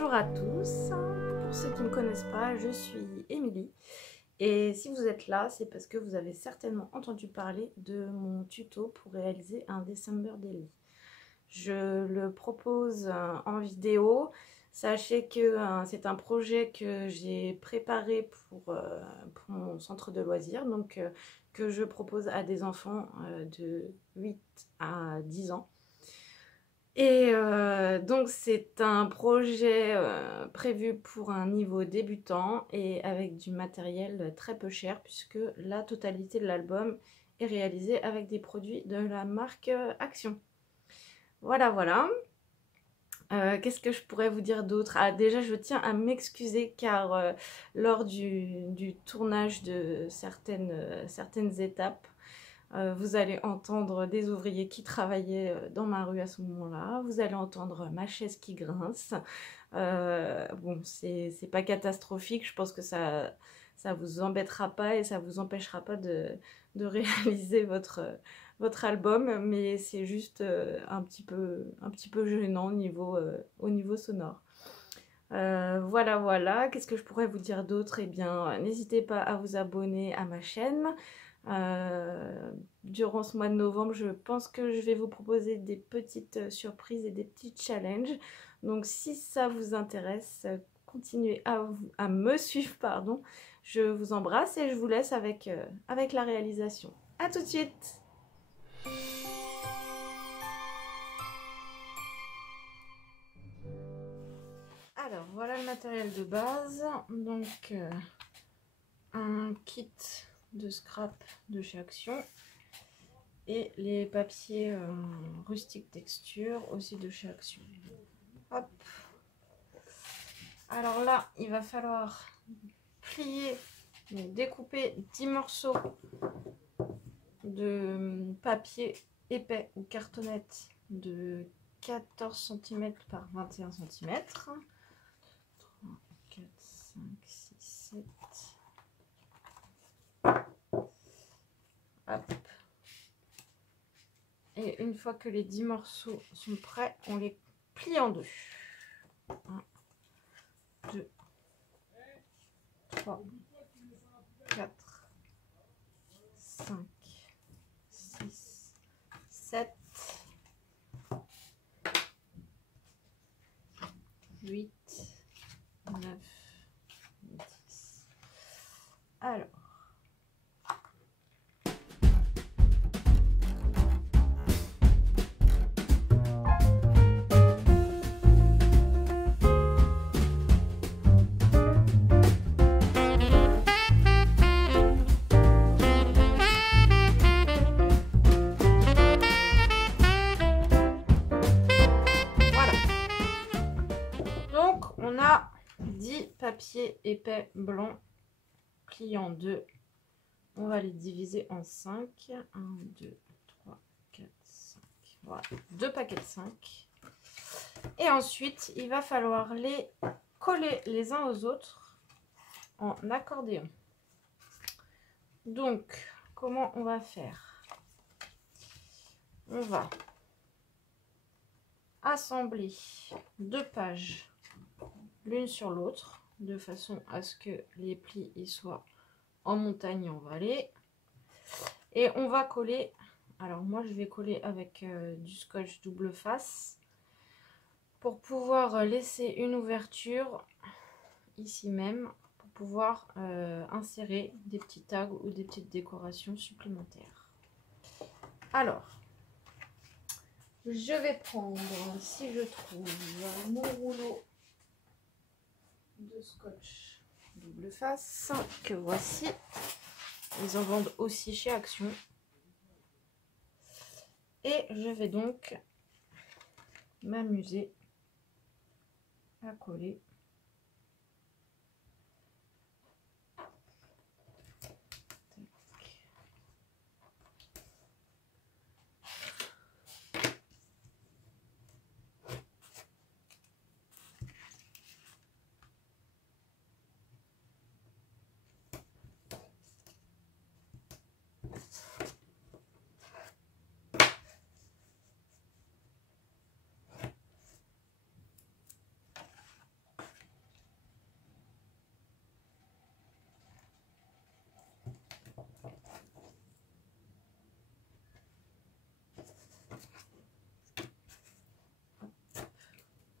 Bonjour à tous, pour ceux qui ne me connaissent pas, je suis Émilie et si vous êtes là, c'est parce que vous avez certainement entendu parler de mon tuto pour réaliser un December Daily. Je le propose en vidéo. Sachez que c'est un projet que j'ai préparé pour mon centre de loisirs, donc que je propose à des enfants de 8 à 10 ans. Et donc c'est un projet prévu pour un niveau débutant et avec du matériel très peu cher puisque la totalité de l'album est réalisée avec des produits de la marque Action. Voilà, voilà. Qu'est-ce que je pourrais vous dire d'autre? Ah, déjà, je tiens à m'excuser car lors du tournage de certaines étapes, vous allez entendre des ouvriers qui travaillaient dans ma rue à ce moment-là. Vous allez entendre ma chaise qui grince. Bon, c'est pas catastrophique. Je pense que ça vous embêtera pas et ça vous empêchera pas de réaliser votre album. Mais c'est juste un petit peu gênant au niveau sonore. Voilà, voilà. Qu'est-ce que je pourrais vous dire d'autre? Eh bien, n'hésitez pas à vous abonner à ma chaîne. Durant ce mois de novembre, je pense que je vais vous proposer des petites surprises et des petits challenges. Donc, si ça vous intéresse, continuez à me suivre, pardon. Je vous embrasse et je vous laisse avec la réalisation. À tout de suite! Alors, voilà le matériel de base. Donc, un kit de scrap de chez Action et les papiers rustiques texture aussi de chez Action. Hop. Alors là, il va falloir plier, découper 10 morceaux de papier épais ou cartonnette de 14 cm par 21 cm. 3, 4, 5, 6, 7. Hop. Et une fois que les 10 morceaux sont prêts, on les plie en deux. 1, 2, 3, 4, 5, 6, 7, 8, 9, 10. Alors. On a 10 papiers épais blancs pliés en deux. On va les diviser en 5. 1, 2, 3, 4, 5. Voilà, 2 paquets de 5. Et ensuite, il va falloir les coller les uns aux autres en accordéon. Donc, comment on va faire? On va assembler 2 pages l'une sur l'autre, de façon à ce que les plis y soient en montagne et en vallée. Et on va coller, alors moi je vais coller avec du scotch double face, pour pouvoir laisser une ouverture ici même, pour pouvoir insérer des petits tags ou des petites décorations supplémentaires. Alors, je vais prendre, si je trouve, mon rouleau de scotch double face que voici. Ils en vendent aussi chez Action. Et je vais donc m'amuser à coller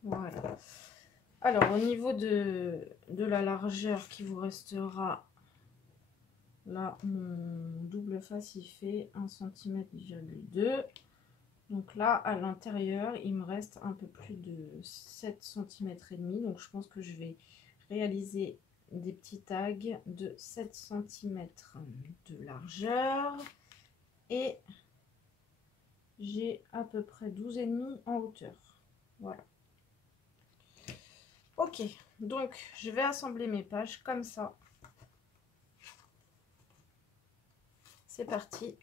Voilà. Alors, au niveau de la largeur qui vous restera, là, mon double face, il fait 1,2 cm. Donc là, à l'intérieur, il me reste un peu plus de 7 cm et demi. Donc, je pense que je vais réaliser des petits tags de 7 cm de largeur. Et j'ai à peu près 12,5 en hauteur. Voilà. Ok, donc je vais assembler mes pages comme ça. C'est parti.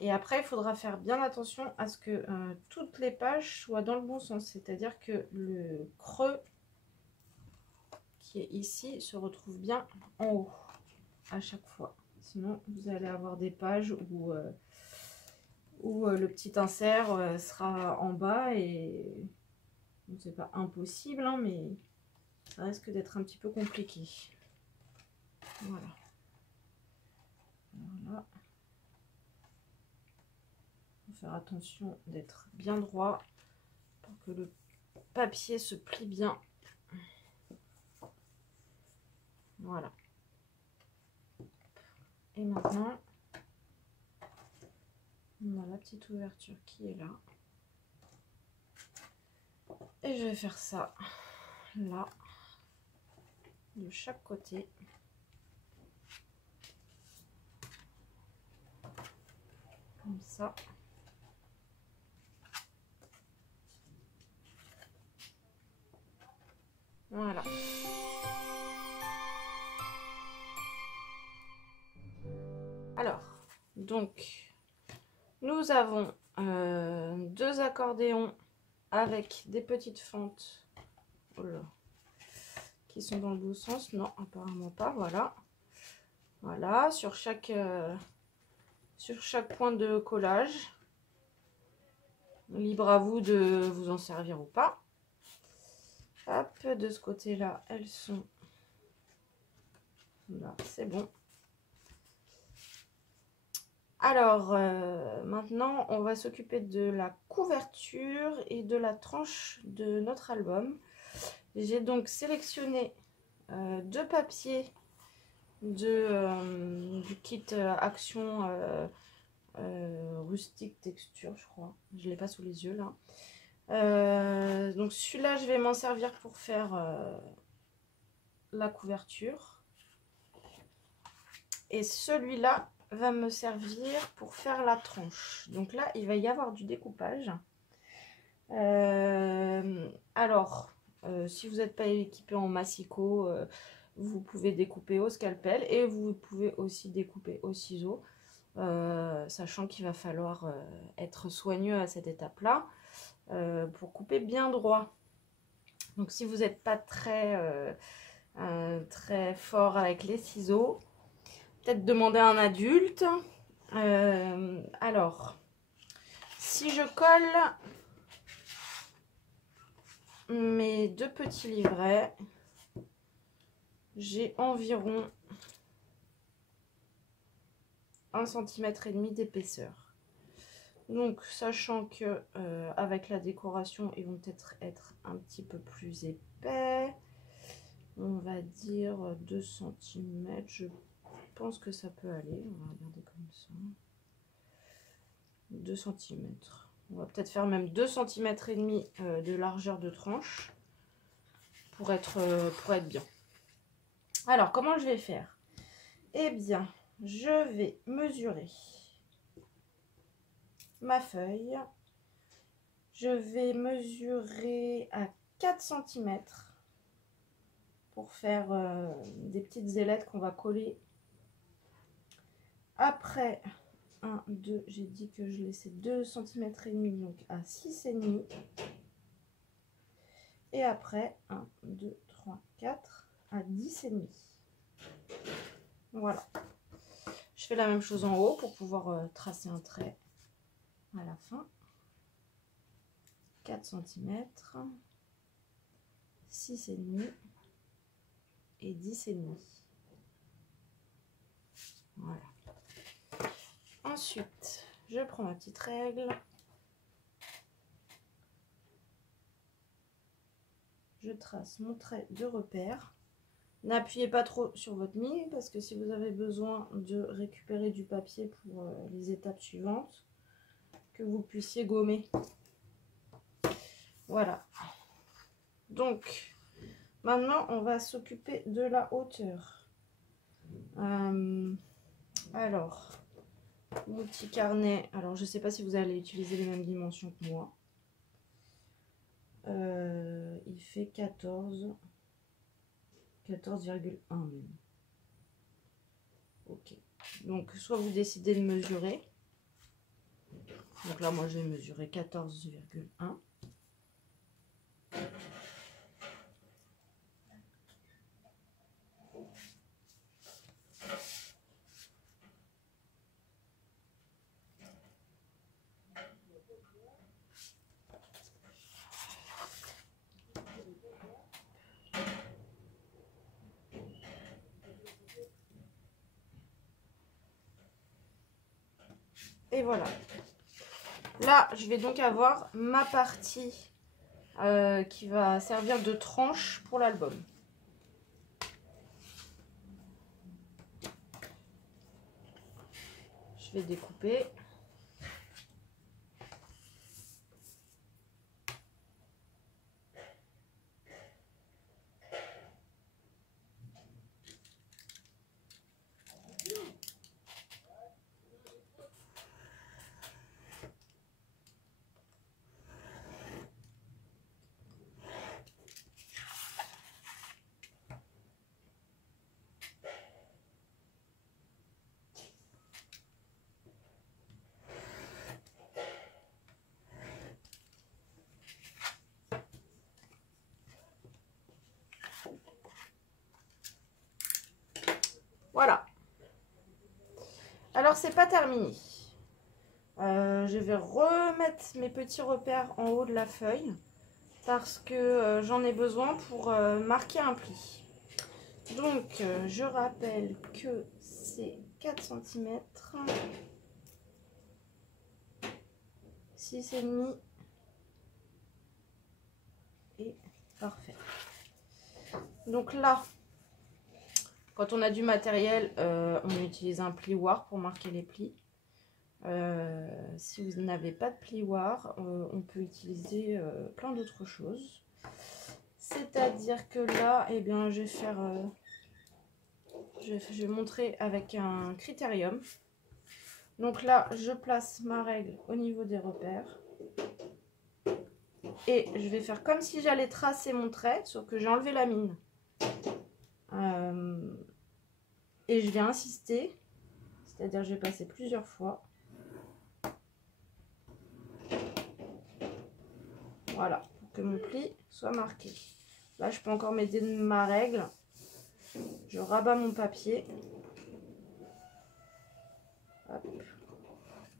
Et après, il faudra faire bien attention à ce que toutes les pages soient dans le bon sens. C'est-à-dire que le creux qui est ici se retrouve bien en haut à chaque fois. Sinon, vous allez avoir des pages où, le petit insert sera en bas et c'est pas impossible, hein, mais ça risque d'être un petit peu compliqué. Voilà. Voilà. Il faut faire attention d'être bien droit pour que le papier se plie bien. Voilà. Et maintenant, on a la petite ouverture qui est là. Et je vais faire ça là, de chaque côté. Comme ça. Voilà. Alors, donc, nous avons deux accordéons avec des petites fentes qui sont dans le bon sens. Non, apparemment pas. Voilà. Voilà, sur chaque point de collage. Libre à vous de vous en servir ou pas. Hop, de ce côté-là, elles sont là, c'est bon. Alors, maintenant, on va s'occuper de la couverture et de la tranche de notre album. J'ai donc sélectionné deux papiers du kit Action Rustique Texture, je crois. Je ne l'ai pas sous les yeux, là. Donc, celui-là, je vais m'en servir pour faire la couverture. Et celui-là va me servir pour faire la tranche. Donc là, il va y avoir du découpage. Alors, si vous n'êtes pas équipé en massicot, vous pouvez découper au scalpel et vous pouvez aussi découper au ciseau, sachant qu'il va falloir être soigneux à cette étape-là pour couper bien droit. Donc, si vous n'êtes pas très fort avec les ciseaux, peut-être demander à un adulte. Alors, si je colle mes deux petits livrets, j'ai environ 1,5 cm d'épaisseur. Donc, sachant que avec la décoration, ils vont peut-être être un petit peu plus épais, on va dire 2 cm. Je pense que ça peut aller. On va regarder comme ça. 2 cm. On va peut-être faire même 2,5 cm de largeur de tranche pour être bien. Alors, comment je vais faire? Eh bien, je vais mesurer ma feuille. Je vais mesurer à 4 cm pour faire des petites ailettes qu'on va coller. Après, 1, 2, j'ai dit que je laissais 2 cm et demi, donc à 6,5. Et après, 1, 2, 3, 4 à 10,5. Voilà. Je fais la même chose en haut pour pouvoir tracer un trait à la fin. 4 cm, 6,5 et 10,5. Voilà. Ensuite, je prends ma petite règle. je trace mon trait de repère. N'appuyez pas trop sur votre mie parce que si vous avez besoin de récupérer du papier pour les étapes suivantes, que vous puissiez gommer. Voilà. Donc, maintenant, on va s'occuper de la hauteur. Alors, mon petit carnet. Alors, je ne sais pas si vous allez utiliser les mêmes dimensions que moi. Il fait 14,1 même. Ok. Donc, soit vous décidez de mesurer. Donc là, moi, je vais mesurer 14,1. Et voilà. Là, je vais donc avoir ma partie qui va servir de tranche pour l'album. Je vais découper. Voilà. Alors, c'est pas terminé. Je vais remettre mes petits repères en haut de la feuille parce que j'en ai besoin pour marquer un pli. Donc, je rappelle que c'est 4 cm, 6,5 et parfait. Donc là, quand on a du matériel, on utilise un plioir pour marquer les plis. Si vous n'avez pas de plioir, on peut utiliser plein d'autres choses. C'est-à-dire que là, eh bien, je vais faire, je vais montrer avec un critérium. Donc là, je place ma règle au niveau des repères. Et je vais faire comme si j'allais tracer mon trait, sauf que j'ai enlevé la mine. Et je vais insister, c'est-à-dire je vais passer plusieurs fois. Voilà, pour que mon pli soit marqué. Là, je peux encore m'aider de ma règle. Je rabats mon papier. Hop.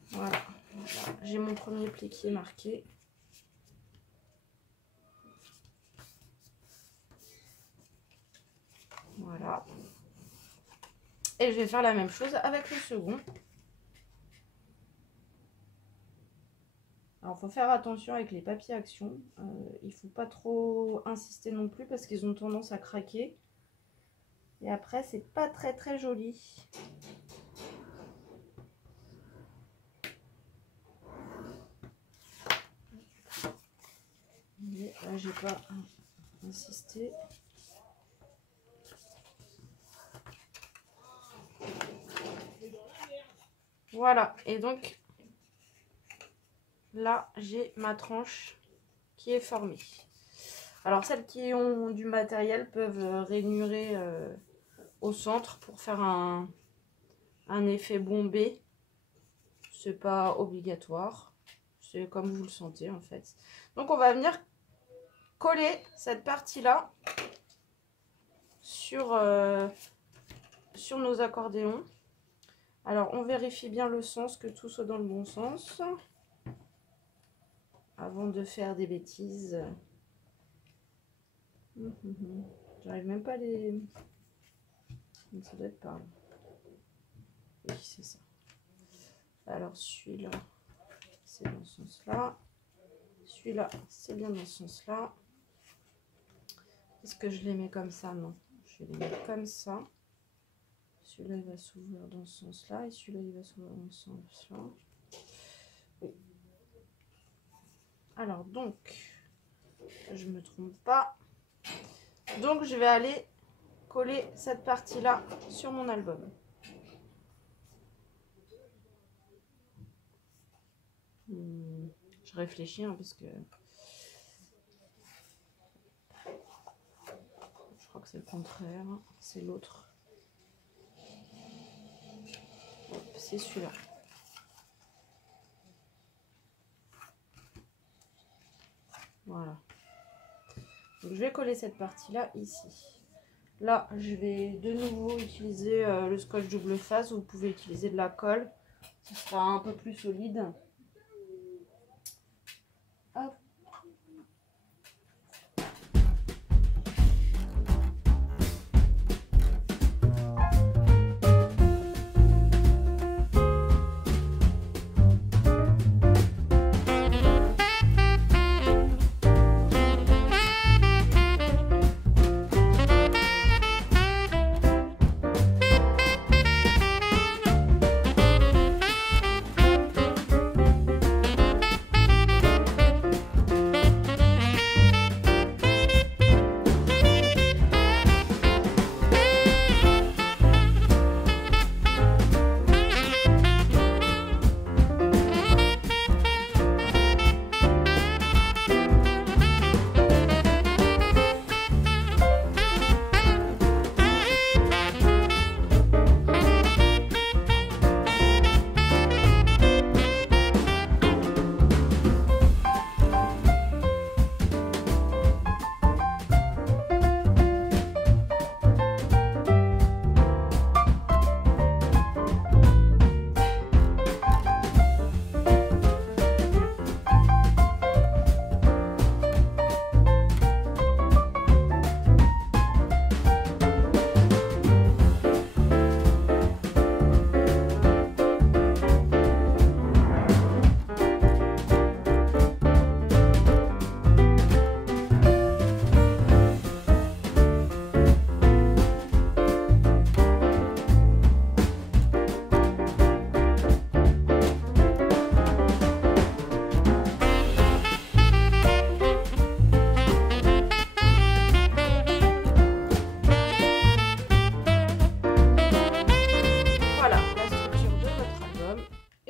Voilà, j'ai mon premier pli qui est marqué. Voilà. Et je vais faire la même chose avec le second. Alors, il faut faire attention avec les papiers action. Il ne faut pas trop insister non plus parce qu'ils ont tendance à craquer. Et après, c'est pas très joli. Mais là, j'ai pas insisté. Voilà. Et donc, là, j'ai ma tranche qui est formée. Alors, celles qui ont du matériel peuvent rainurer au centre pour faire un effet bombé. C'est pas obligatoire. C'est comme vous le sentez, en fait. Donc, on va venir coller cette partie-là sur nos accordéons. Alors, on vérifie bien le sens, que tout soit dans le bon sens. Avant de faire des bêtises. J'arrive même pas à les... Ça doit être par là. Oui, c'est ça. Alors, celui-là, c'est dans ce sens-là. Celui-là, c'est bien dans ce sens-là. Est-ce que je les mets comme ça? Non. Je vais les mettre comme ça. Celui-là, il va s'ouvrir dans ce sens-là. Et celui-là, il va s'ouvrir dans ce sens-là. Oui. Alors, donc, je me trompe pas. Donc, je vais aller coller cette partie-là sur mon album. Je réfléchis hein, parce que je crois que c'est le contraire, c'est l'autre. C'est celui-là. Voilà. Donc, je vais coller cette partie-là ici. Là, je vais de nouveau utiliser le scotch double face. Vous pouvez utiliser de la colle. Ce sera un peu plus solide. Hop.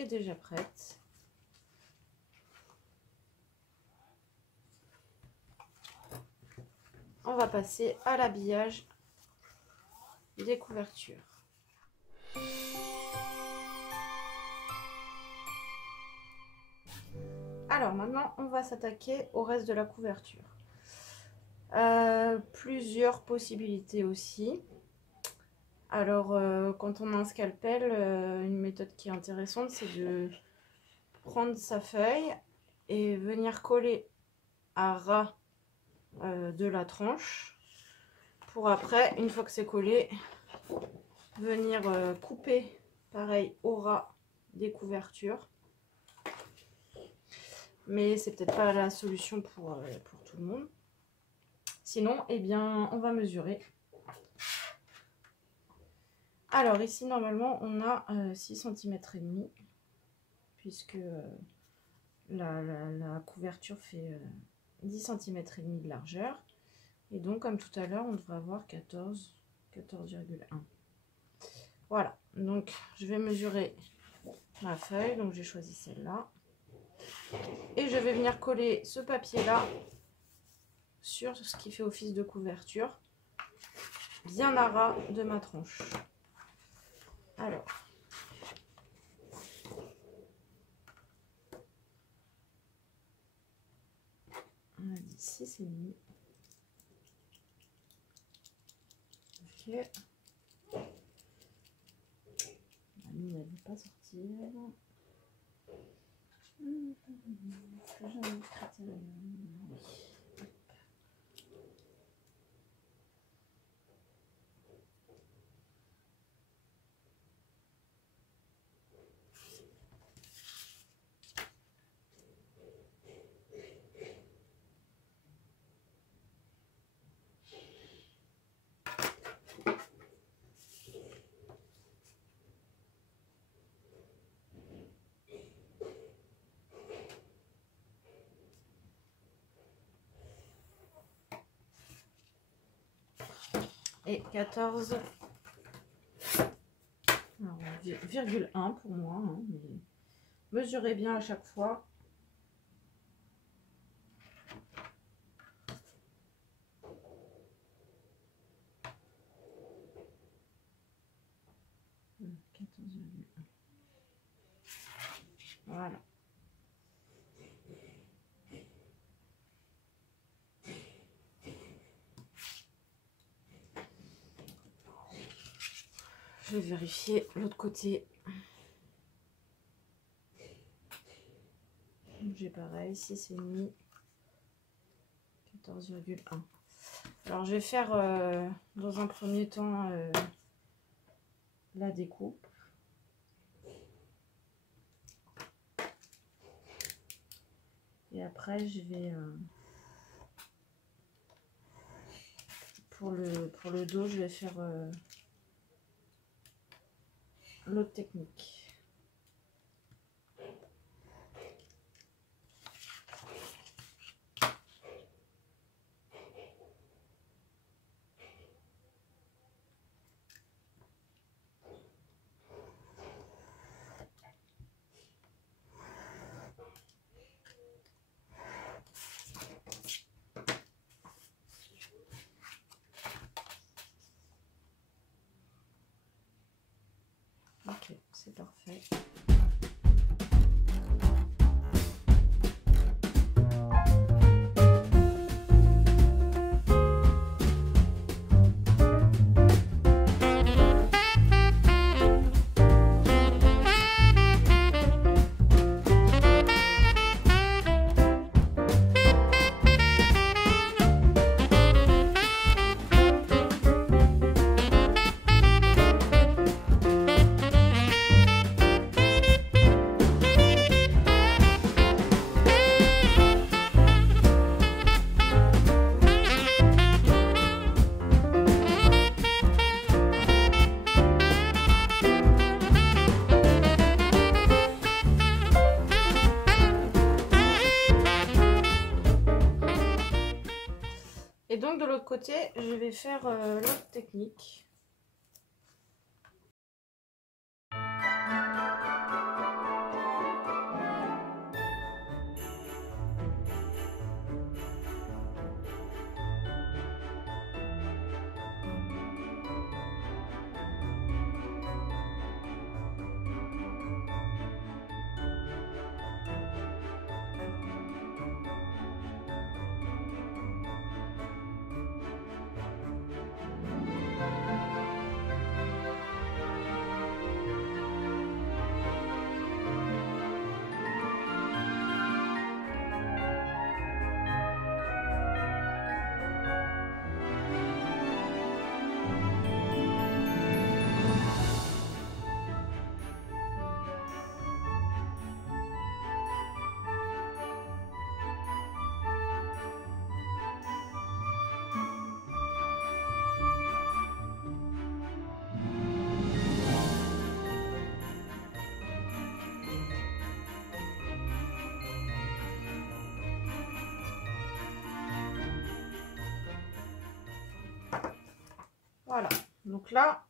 Déjà prête. On va passer à l'habillage des couvertures. Alors maintenant, on va s'attaquer au reste de la couverture. Plusieurs possibilités aussi. Alors, quand on a un scalpel, une méthode qui est intéressante, c'est de prendre sa feuille et venir coller à ras de la tranche. Pour après, une fois que c'est collé, venir couper, pareil, au ras des couvertures. Mais c'est peut-être pas la solution pour tout le monde. Sinon, eh bien, on va mesurer. Alors ici, normalement, on a 6 cm et demi, puisque la couverture fait 10 cm et demi de largeur. Et donc, comme tout à l'heure, on devrait avoir 14,1. Voilà, donc je vais mesurer ma feuille. Donc j'ai choisi celle-là. Et je vais venir coller ce papier-là sur ce qui fait office de couverture, bien à ras de ma tranche. Alors, on a dit 6,5. Ok. La mine, elle ne veut pas sortir. et 14,1 pour moi, hein, mais mesurez bien à chaque fois. Voilà. Je vais vérifier l'autre côté. J'ai pareil, 6,5, 14,1. Alors je vais faire dans un premier temps la découpe. Et après je vais pour le dos, je vais faire l'autre technique. Ok, c'est parfait. Et donc de l'autre côté, je vais faire l'autre technique. Voilà, donc là,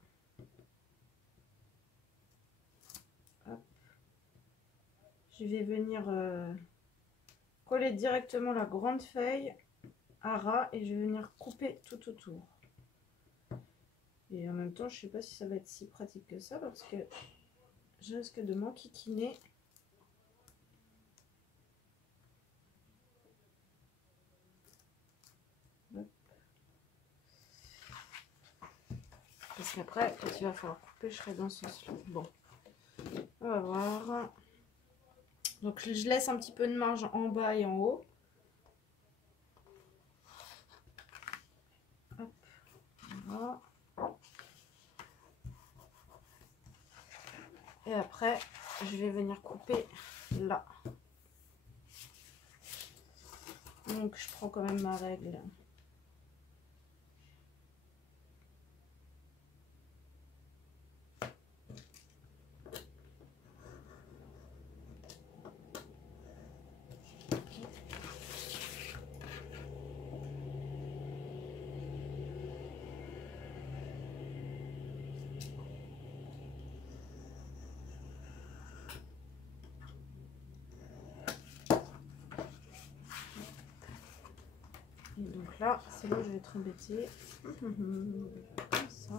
hop, je vais venir coller directement la grande feuille à ras et je vais venir couper tout autour. Et en même temps, je sais pas si ça va être si pratique que ça parce que je risque de m'enquiquiner. Parce qu'après, quand il va falloir couper, je serai dans ce sens-là. Bon, on va voir. Donc, je laisse un petit peu de marge en bas et en haut. Hop, voilà. Et après, je vais venir couper là. Donc, je prends quand même ma règle. Donc là, c'est là où je vais être embêtée. Comme ça.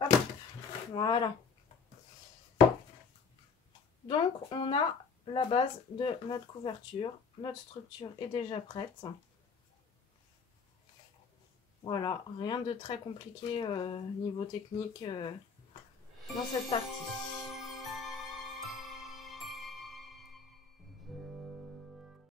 Hop, voilà. Donc, on a la base de notre couverture. Notre structure est déjà prête. Voilà, rien de très compliqué niveau technique dans cette partie.